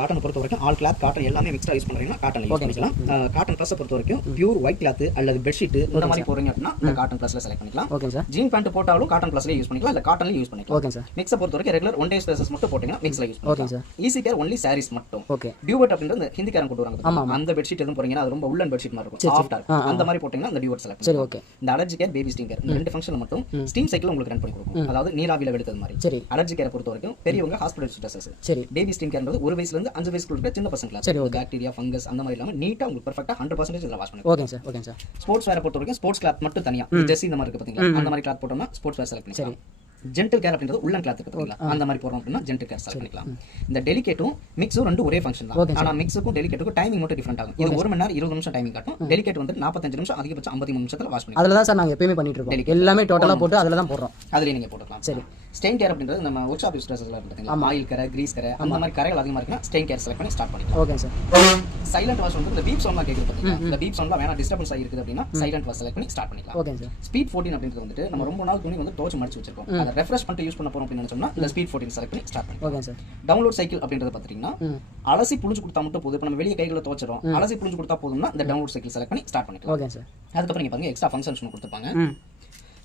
Cotton பொறுத்த வரைக்கும் all cloth cotton எல்லாமே மிக்ஸ்டா யூஸ் பண்றீங்கன்னா காட்டன் யூஸ் பண்ணிக்கலாம். காட்டன் ப்ளஸ் பொறுத்த வரைக்கும் பியூர் ஒயிட் கிளாத் அல்லது பெட்ஷீட் இந்த மாதிரி போறீங்க அப்படின்னா இந்த காட்டன் ப்ளஸ்ல செலக்ட் பண்ணிக்கலாம். Okay sir. ஜீன் பேண்ட் போட்டாலும் காட்டன் ப்ளஸ்ல யூஸ் பண்ணிக்கலாம், இல்ல காட்டன்ல யூஸ் பண்ணிக்கலாம். Okay sir. மிக்ஸை பொறுத்த வரைக்கும் ரெகுலர் ஒன் டே ஸ்பேசஸ் மட்டும் போட்டீங்கன்னா மிக்ஸ்ல யூஸ் ஓகே பண்ணிக்கலாம். Sir. Easy care only saris மட்டும். ஓகே. டியூவட் அப்படின்றது இந்த ஹிந்திக்காரன் கொண்டு வராங்க, அந்த பெட்ஷீட் எதுவும் போறீங்கன்னா அது ரொம்ப உள்ளன் பெட்ஷீட் மாதிரி இருக்கும், சாஃப்ட்டா இருக்கும், அந்த மாதிரி போட்டீங்கன்னா இந்த டியூவட் செலக்ட் சரி. ஓகே. இந்த allergy care baby steam care இந்த ரெண்டு ஃபங்க்ஷன் மட்டும் ஸ்டீம் சைக்கிள் உங்களுக்கு ரன் பண்ணி கொடுக்கும், அதாவது நீராவியில வெளுத்தது மாதிரி. சரி. அலர்ஜி கேரை பொறுத்த வரைக்கும் பெரியவங்க ஹாஸ்பிடல் ஸ்ட்ரெஸ். சரி. பேபி ஸ்டீம் கேர்ன்றது 1 வயசுல இருந்து 5 வயசுக்குள்ள இருக்க சின்ன பசங்களுக்கு பாக்டீரியா ஃபங்கஸ் அந்த மாதிரி இல்லாம நீட்டா உங்களுக்கு பெர்ஃபெக்ட்டா 100% இதல வாஷ் பண்ணி. Okay sir. Okay sir. Sports வேர் பொறுத்த வரைக்கும் ஸ்போர்ட்ஸ் கிளாத் மட்டும் தனியா ஜெர்சி இந்த மாதிரி இருக்கு பாத்தீங்களா, அந்த மாதிரி கிளாத் போட்டோம்னா ஸ்போர்ட்ஸ் வேர் செலக்ட் பண்ணிக்கலாம். ஜென்டல் கேர் அப்படின்றது உள்ளன் கிளாத் இருக்கு பாத்தீங்களா, அந்த மாதிரி போறோம் அப்படின்னா ஜென்டல் கேர் செலக்ட் பண்ணிக்கலாம். இந்த டெலிகேட்டும் மிக்ஸும் ரெண்டும் ஒரே ஃபங்க்ஷன் தான், ஆனா மிக்ஸுக்கும் டெலிகேட்டுக்கும் டைமிங் மட்டும் டிஃபரெண்ட் ஆகும். இது 1 மணி நேரம் 20 நிமிஷம் டைமிங் காட்டும், டெலிகேட் வந்து 45 நிமிஷம் அதிகபட்சம் 53 நிமிஷத்துல வாஷ் பண்ணிக்கலாம். அதுல தான் சார் நாங்க எப்பவுமே பண்ணிட்டு இருக்கோம், எல்லாமே டோட்டலா போட்டு அதுல தான் போடுறோம், அதுல நீங்க போட்டுக்கலாம். சரி. ஸ்டெயின் கேர் அப்படின்றது நம்ம ஒர்க் ஷாப் யூஸ் ட்ரெஸ்ல இருக்கு பாத்தீங்களா, ஆயில் கரை கிரீஸ் கரை அந்த மாதிரி கரைகள் அதிகமா இருக்குன்னா ஸ்டெயின் கேர் செலக்ட் பண்ணி ஸ்டார்ட் பண்ணிக்கலாம். Okay sir. சைலண்ட் வாஷ் வந்து இந்த பீப் சவுண்ட்லாம் கேக்குது பாத்தீங்களா, இந்த பீப் சவுண்ட்லாம் வேணா டிஸ்டர்பன்ஸ் ஆகிருக்கு அப்படின்னா சைலண்ட் வாஷ் செலக்ட் பண்ணி ஸ்டார்ட் பண்ணிக்கலாம். Okay sir. ஸ்பீட் 14 அப்படின்றது வந்து நம்ம ரொம்ப நாள் துணி வந்து துவைச்சு மடிச்சு வச்சிருக்கோம், அதை ரெஃப்ரெஷ் பண்ணிட்டு யூஸ் பண்ண போறோம் அப்படின்னு நினைச்சோம்னா இந்த ஸ்பீட் 14 செலக்ட் பண்ணி ஸ்டார்ட் பண்ணிக்கலாம். Okay sir. டவுன்லோட் சைக்கிள் அப்படின்றது பாத்தீங்கன்னா அலசி புளிஞ்சு கொடுத்தா மட்டும் போதும். இப்போ நம்ம வெளிய கைகளை துவைச்சறோம், அலசி புளிஞ்சு கொடுத்தா போதும்னா இந்த டவுன்லோட் சைக்கிள் செலக்ட் பண்ணி ஸ்டார்ட் பண்ணிக்கலாம். Okay sir. அதுக்கப்புறம் நீங்க பாருங்க எக்ஸ்ட்ரா ஃபங்க்ஷன்ஸ் கொடுத்துருப்பாங்க.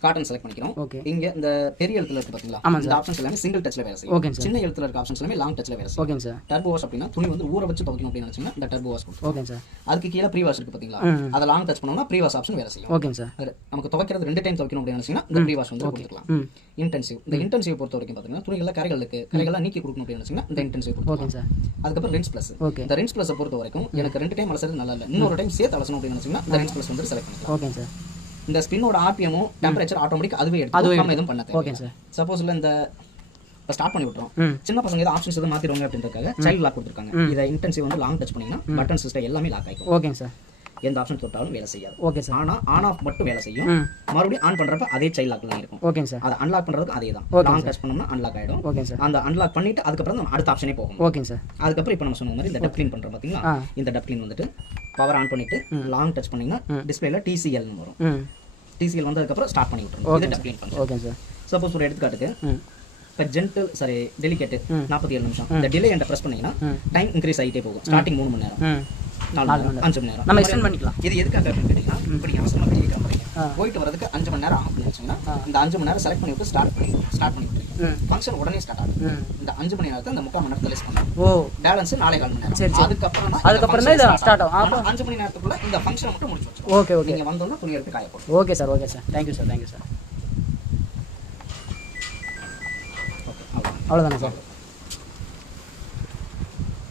காட்டன் செலக்ட் பண்ணிக்கிறோம். ஓகே. இங்க இந்த பெரிய எழுத்துல இருக்கு பாத்தீங்களா, இந்த ஆப்ஷன்ஸ் எல்லாமே சிங்கிள் டச்ல வேலை செய்யும். Okay sir. சின்ன எழுத்துல இருக்க ஆப்ஷன்ஸ் எல்லாமே லாங் டச்ல வேலை செய்யும். Okay sir. டர்போ வாஷ் அப்படினா துணி வந்து ஊற வச்சு துவைக்கணும் அப்படி நினைச்சீங்கன்னா இந்த டர்போ வாஷ் கொடுப்போம். Okay sir. அதுக்கு கீழ ப்ரீ வாஷ் இருக்கு பாத்தீங்களா, அத லாங் டச் பண்ணோம்னா ப்ரீ வாஷ் ஆப்ஷன் வேலை செய்யும். Okay sir. நமக்கு துவைக்கிறது 2 டைம் துவைக்கணும் அப்படி நினைச்சீங்கன்னா இந்த ப்ரீ வாஷ் வந்து கொடுத்துக்கலாம். இன்டென்சிவ், இந்த இன்டென்சிவ் பொறுத்த வரைக்கும் பாத்தீங்கன்னா துணிகள கரைகள் இருக்கு, கரைகள நீக்கி கொடுக்கணும் அப்படி நினைச்சீங்கன்னா இந்த இன்டென்சிவ் கொடுத்துக்கலாம். Okay sir. அதுக்கு அப்புறம் ரின்ஸ் பிளஸ். இந்த ரின்ஸ் பிளஸ் பொறுத்த வரைக்கும் எனக்கு 2 டைம் அலசறது நல்லா இல்ல, இன்னொரு டைம் சேர்த்து அலசணும் அப்படி நினைச்சீங்கன்னா இந்த ரின்ஸ் பிளஸ் வந்து செலக்ட் பண்ணிக்கலாம். Okay sir. இந்த ஸ்பின்னோட ஆர்பிஎமும் டெம்பரேச்சர் ஆட்டோமேட்டிக் அதுவே எடுத்து நம்ம எதுவும் பண்ண தேவையில்லை. Okay sir. சப்போஸ் இல்ல இந்த ஸ்டார்ட் பண்ணி விட்டுறோம், சின்ன பசங்க ஏதாவது ஆப்ஷன்ஸ் எதுவும் மாத்திடுவாங்க அப்படின்றதுக்காக சைல்ட் லாக் கொடுத்துருக்காங்க. இதை இன்டென்சிவ் வந்து லாங் டச் பண்ணீங்கன்னா பட்டன் சிஸ்டம் எல்லாமே லாக் ஆயிடும். Okay sir. எந்த ஆப்ஷன் தொட்டாலும் வேலை செய்யாது. Okay sir. ஆனா ஆன் ஆஃப் மட்டும் வேலை செய்யும், மறுபடியும் ஆன் பண்றப்ப அதே சைல்ட் லாக்ல தான் இருக்கும். Okay sir. அதை அன்லாக் பண்றதுக்கு அதே தான், லாங் டச் பண்ணோம்னா அன்லாக் ஆயிடும். Okay sir. அந்த அன்லாக் பண்ணிட்டு அதுக்கப்புறம் நம்ம அடுத்த ஆப்ஷனே போகும். Okay sir. அதுக்கப்புறம் இப்போ நம்ம சொன்ன மாதிரி இந்த டப் க்ளீன் பண்றோம் பாத்தீங்களா, இந்த டப் க்ளீன் வந்துட்டு பவர் ஆன் பண்ணிட்டு லாங் டச் பண்ணீங்கன்னா டிஸ்பிளேல TCL னு வரும். TCL வந்ததுக்கு அப்புறம் ஸ்டார்ட் பண்ணி விட்டுறோம். இது டப் க்ளீன் பண்றோம். Okay sir. சப்போஸ் ஒரு எடுத்துக்காட்டுக்கு இப்போ ஜென்டல் டெலிகேட் 47 நிமிஷம், இந்த டிலே என்ற பிரஸ் பண்ணீங்கன்னா டைம் இன்க்ரீஸ் ஆகிட்டே போகும். ஸ்டார்டிங் 3 மணி நேரம், 4 மணி நேரம், 5 மணி நேரம் நம்ம எக்ஸ்டெண்ட் பண்ணிக்கலாம். இது எதுக்காக அப்படின்னு கேட்டீங்கன்னா, இப்போ நீங்க அவசரமா வெளியே கிளம்புறீங்க, போயிட்டு வரதுக்கு 5 மணி நேரம் ஆகும் வச்சுங்கன்னா இந்த 5 மணி நேரம் செலக்ட் பண்ணி விட்டு ஸ்டார்ட் பண்ணி ஃபங்க்ஷன் உடனே ஸ்டார்ட் ஆகும். இந்த 5 மணி நேரத்தை இந்த 3/4 மணி நேரத்துல லெஸ் பண்ணும். பேலன்ஸ் 4.25 மணி நேரம். அதுக்கப்புறம் தான் இது ஸ்டார்ட் ஆகும். 5 மணி நேரத்துக்குள்ள இந்த ஃபங்க்ஷனை மட்டும் முடிச்சு வச்சிரும். Okay okay. நீங்க வந்தோம்னா துணி எடுத்து காய போடுங்க. Okay sir. Okay sir. Thank you sir. Thank you sir. அவ்வளோதானே சார்?